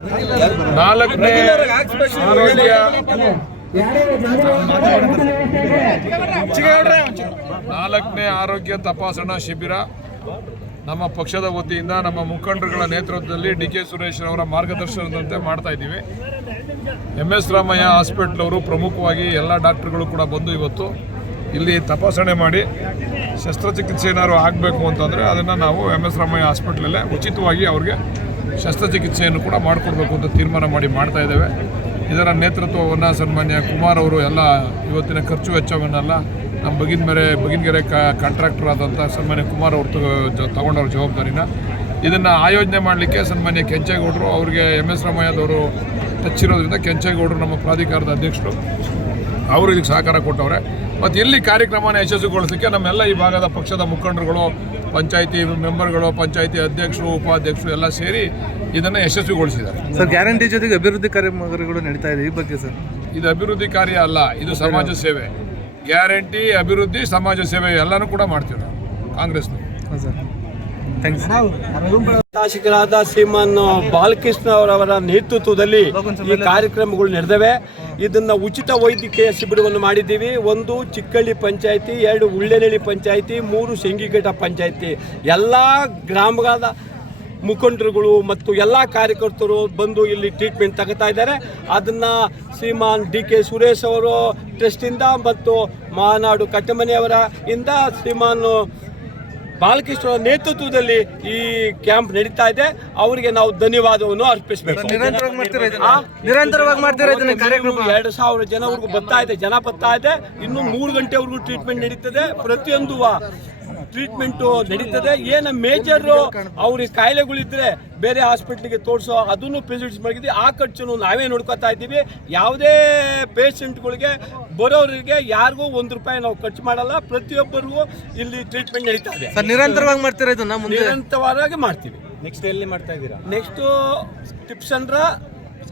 ನಾಲ್ಕನೇ ಆರೋಗ್ಯ ನಾಲ್ಕನೇ ಆರೋಗ್ಯ ತಪಾಸಣಾ ಶಿಬಿರ. ನಮ್ಮ ಪಕ್ಷದ ವತಿಯಿಂದ ನಮ್ಮ ಮುಖಂಡರುಗಳ ನೇತೃತ್ವದಲ್ಲಿ ಡಿ ಕೆ ಸುರೇಶ್ ಅವರ ಮಾರ್ಗದರ್ಶನದಂತೆ ಮಾಡ್ತಾ ಇದ್ದೀವಿ. ಎಂ ಎಸ್ ರಾಮಯ್ಯ ಹಾಸ್ಪಿಟ್ಲ್ ಅವರು ಪ್ರಮುಖವಾಗಿ ಎಲ್ಲ ಡಾಕ್ಟರ್ಗಳು ಕೂಡ ಬಂದು ಇವತ್ತು ಇಲ್ಲಿ ತಪಾಸಣೆ ಮಾಡಿ ಶಸ್ತ್ರಚಿಕಿತ್ಸೆ ಏನಾದ್ರು ಆಗಬೇಕು ಅಂತಂದರೆ ಅದನ್ನು ನಾವು ಎಂ ಎಸ್ ರಾಮಯ್ಯ ಹಾಸ್ಪಿಟ್ಲಲ್ಲೇ ಉಚಿತವಾಗಿ ಅವ್ರಿಗೆ ಶಸ್ತ್ರಚಿಕಿತ್ಸೆಯನ್ನು ಕೂಡ ಮಾಡಿಕೊಡ್ಬೇಕು ಅಂತ ತೀರ್ಮಾನ ಮಾಡಿ ಮಾಡ್ತಾ ಇದ್ದೇವೆ. ಇದರ ನೇತೃತ್ವವನ್ನು ಸನ್ಮಾನ್ಯ ಕುಮಾರ್ ಅವರು ಎಲ್ಲ ಇವತ್ತಿನ ಖರ್ಚು ವೆಚ್ಚವನ್ನೆಲ್ಲ ನಮ್ಮ ಬಗಿನ ಮೇಲೆ ಬಗಿನಗೆರೆ ಕಾಂಟ್ರಾಕ್ಟರ್ ಆದಂಥ ಸನ್ಮಾನ್ಯ ಕುಮಾರ್ ಅವರು ತಗೊಂಡವ್ರ ಜವಾಬ್ದಾರಿನ. ಇದನ್ನು ಆಯೋಜನೆ ಮಾಡಲಿಕ್ಕೆ ಸನ್ಮಾನ್ಯ ಕೆಂಚೇಗೌಡರು ಅವ್ರಿಗೆ ಎಂ ಎಸ್ ರಾಮಯ್ಯದವರು ಟಚ್ ಇರೋದ್ರಿಂದ ಕೆಂಚೇಗೌಡರು ನಮ್ಮ ಪ್ರಾಧಿಕಾರದ ಅಧ್ಯಕ್ಷರು, ಅವರು ಇದಕ್ಕೆ ಸಹಕಾರ ಕೊಟ್ಟವ್ರೆ. ಮತ್ತು ಇಲ್ಲಿ ಕಾರ್ಯಕ್ರಮನ ಯಶಸ್ವಿಗೊಳಿಸಲಿಕ್ಕೆ ನಮ್ಮೆಲ್ಲ ಈ ಭಾಗದ ಪಕ್ಷದ ಮುಖಂಡರುಗಳು ಪಂಚಾಯಿತಿ ಮೆಂಬರ್ಗಳು ಪಂಚಾಯಿತಿ ಅಧ್ಯಕ್ಷರು ಉಪಾಧ್ಯಕ್ಷರು ಎಲ್ಲ ಸೇರಿ ಇದನ್ನು ಯಶಸ್ವಿಗೊಳಿಸಿದ್ದಾರೆ ಸರ್ ಗ್ಯಾರಂಟಿ ಜೊತೆಗೆ ಅಭಿವೃದ್ಧಿ ಕಾರ್ಯಗಳು ನಡೀತಾ ಇದೆ ಈ ಬಗ್ಗೆ ಸರ್ ಇದು ಅಭಿವೃದ್ಧಿ ಕಾರ್ಯ ಅಲ್ಲ ಇದು ಸಮಾಜ ಸೇವೆ ಗ್ಯಾರಂಟಿ ಅಭಿವೃದ್ಧಿ ಸಮಾಜ ಸೇವೆ ಎಲ್ಲನೂ ಕೂಡ ಮಾಡ್ತೀವಿ ನಾವು ಕಾಂಗ್ರೆಸ್ನವರು ಹಾಂ ಸರ್ ಥ್ಯಾಂಕ್ಸ್ ಶಾಸಕರಾದ ಶ್ರೀಮಾನ್ ಬಾಲಕೃಷ್ಣ ಅವರವರ ನೇತೃತ್ವದಲ್ಲಿ ಈ ಕಾರ್ಯಕ್ರಮಗಳು ನಡೆದವೆ. ಇದನ್ನು ಉಚಿತ ವೈದ್ಯಕೀಯ ಶಿಬಿರವನ್ನು ಮಾಡಿದ್ದೀವಿ. ಒಂದು ಚಿಕ್ಕಳ್ಳಿ ಪಂಚಾಯಿತಿ ಎರಡು ಉಳ್ಳೆನಳ್ಳಿ ಪಂಚಾಯಿತಿ ಮೂರು ಶೆಂಗಿಘಟ್ಟ ಪಂಚಾಯಿತಿ. ಎಲ್ಲ ಗ್ರಾಮಗಳ ಮುಖಂಡರುಗಳು ಮತ್ತು ಎಲ್ಲ ಕಾರ್ಯಕರ್ತರು ಬಂದು ಇಲ್ಲಿ ಟ್ರೀಟ್ಮೆಂಟ್ ತಗೋತಾ ಇದ್ದಾರೆ. ಅದನ್ನು ಶ್ರೀಮಾನ್ ಡಿ ಕೆ ಸುರೇಶ್ ಅವರು ಟ್ರಸ್ಟಿಂದ ಮತ್ತು ಮಾನಾಡು ಕಟ್ಟಮನೆಯವರ ಇಂದ ಶ್ರೀಮಾನ್ ಬಾಲಕೃಷ್ಣ ನೇತೃತ್ವದಲ್ಲಿ ಈ ಕ್ಯಾಂಪ್ ನಡೀತಾ ಇದೆ. ಅವರಿಗೆ ನಾವು ಧನ್ಯವಾದವನ್ನು ಅರ್ಪಿಸಬೇಕು. ನಿರಂತರವಾಗಿ ಮಾಡ್ತೀರಾ ಎರಡು ಸಾವಿರ ಜನವರೆಗೂ ಬರ್ತಾ ಇದೆ ಜನ ಬರ್ತಾ ಇದೆ. ಇನ್ನು ಮೂರು ಗಂಟೆವರೆಗೂ ಟ್ರೀಟ್ಮೆಂಟ್ ನಡೀತದೆ. ಪ್ರತಿಯೊಂದು ಟ್ರೀಟ್ಮೆಂಟು ನಡೀತದೆ. ಏನು ಮೇಜರ್ ಅವ್ರಿಗೆ ಕಾಯಿಲೆಗಳಿದ್ರೆ ಬೇರೆ ಹಾಸ್ಪಿಟ್ಲಿಗೆ ತೋರಿಸೋ ಅದನ್ನು ಫೆಸಿಲಿಟೀಸ್ ಮಾಡಿದ್ವಿ ಆ ಖರ್ಚನ್ನು ನಾವೇ ನೋಡ್ಕೊತಾ ಇದ್ದೀವಿ. ಯಾವುದೇ ಪೇಷಂಟ್ಗಳಿಗೆ ಬರೋರಿಗೆ ಯಾರಿಗೂ ಒಂದು ರೂಪಾಯಿ ನಾವು ಖರ್ಚು ಮಾಡಲ್ಲ. ಪ್ರತಿಯೊಬ್ಬರಿಗೂ ಇಲ್ಲಿ ಟ್ರೀಟ್ಮೆಂಟ್ ನಡೀತಾ ಇದೆ. ಸರ್ ನಿರಂತರವಾಗಿ ಮಾಡ್ತೀರಾ ಇದನ್ನ ಮುಂದೆ? ನಿರಂತರವಾಗಿ ಮಾಡ್ತೀವಿ. ನೆಕ್ಸ್ಟ್ ಎಲ್ಲಿ ಮಾಡ್ತಾ ಇದ್ದೀರಾ? ನೆಕ್ಸ್ಟ್ ಟಿಪ್ಸಂದ್ರ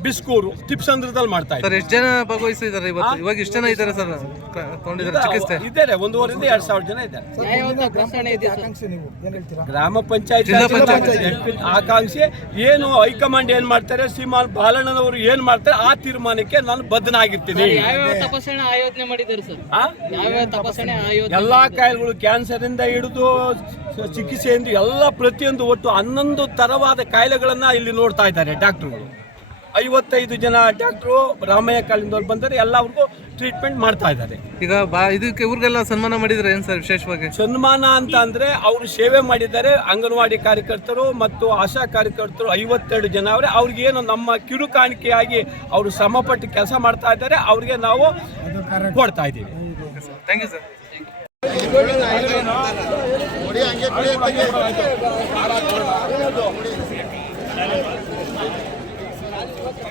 ಬಿಸ್ಕೂರು ತಿಪ್ಸಂದ್ರದಲ್ಲಿ ಮಾಡ್ತಾ ಸರ್ ಎಷ್ಟು ಜನ ಭಾಗವಹಿಸಿದ್ದಾರೆ ಇವತ್ತು? ಇವಾಗ ಎಷ್ಟು ಜನ ಇದ್ದಾರೆ ಸರ್ ತಗೊಂಡಿದ್ದಾರೆ ಚಿಕಿತ್ಸೆ? ಇದ್ದಾರೆ ಇದ್ದಾರೆ ಒಂದೂವರೆಯಿಂದ ಎರಡು ಸಾವಿರ ಜನ ಇದ್ದಾರೆ. ಗ್ರಾಮ ಪಂಚಾಯತ್ ಆಕಾಂಕ್ಷೆ ಏನು ಹೈಕಮಾಂಡ್ ಏನ್ ಮಾಡ್ತಾರೆ? ಶ್ರೀಮಾನ್ ಬಾಲಣ್ಣನವರು ಏನ್ ಮಾಡ್ತಾರೆ? ಆ ತೀರ್ಮಾನಕ್ಕೆ ನಾನು ಬದ್ಧನಾಗಿರ್ತೀನಿ. ತಪಾಸಣೆ ಆಯೋಜನೆ ಮಾಡಿದ್ದಾರೆ ಸರ್? ಆ? ತಪಾಸಣೆ ಆಯೋಜನೆ ಎಲ್ಲಾ ಕಾಯಿಲೆಗಳು ಕ್ಯಾನ್ಸರ್ ಇಂದ ಹಿಡಿದು ಚಿಕಿತ್ಸೆಯಿಂದ ಎಲ್ಲ ಪ್ರತಿಯೊಂದು ಒಟ್ಟು ಹನ್ನೊಂದು ತರವಾದ ಕಾಯಿಲೆಗಳನ್ನ ಇಲ್ಲಿ ನೋಡ್ತಾ ಇದ್ದಾರೆ ಡಾಕ್ಟರ್ಗಳು. ಐವತ್ತೈದು ಜನ ಡಾಕ್ಟ್ರು ರಾಮಯ್ಯ ಕಾಲಿಂದವ್ರು ಬಂದರೆ ಎಲ್ಲವ್ರಿಗೂ ಟ್ರೀಟ್ಮೆಂಟ್ ಮಾಡ್ತಾ ಇದ್ದಾರೆ. ಈಗ ಬಾ ಇದಕ್ಕೆ ಇವ್ರಿಗೆಲ್ಲ ಸನ್ಮಾನ ಮಾಡಿದ್ರೆ ಏನು ಸರ್ ವಿಶೇಷವಾಗಿ? ಸನ್ಮಾನ ಅಂತ ಅಂದರೆ ಅವರು ಸೇವೆ ಮಾಡಿದ್ದಾರೆ ಅಂಗನವಾಡಿ ಕಾರ್ಯಕರ್ತರು ಮತ್ತು ಆಶಾ ಕಾರ್ಯಕರ್ತರು ಐವತ್ತೆರಡು ಜನ ಅವರೇ. ಅವ್ರಿಗೆ ಏನು ನಮ್ಮ ಕಿರು ಕಾಣಿಕೆಯಾಗಿ ಅವರು ಶ್ರಮಪಟ್ಟು ಕೆಲಸ ಮಾಡ್ತಾ ಇದ್ದಾರೆ ಅವ್ರಿಗೆ ನಾವು ಕೊಡ್ತಾ ಇದ್ದೀವಿ. ಥ್ಯಾಂಕ್ ಯು ಸರ್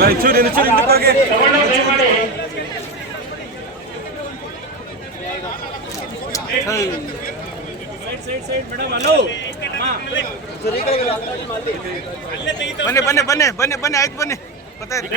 ಆಯ್ತು ಬನ್ನಿ ಬನ್ನಿ ಬನ್ನಿ ಬನ್ನಿ ಬನ್ನಿ ಆಯ್ತು ಬನ್ನಿ ಗೊತ್ತಾಯ್ತು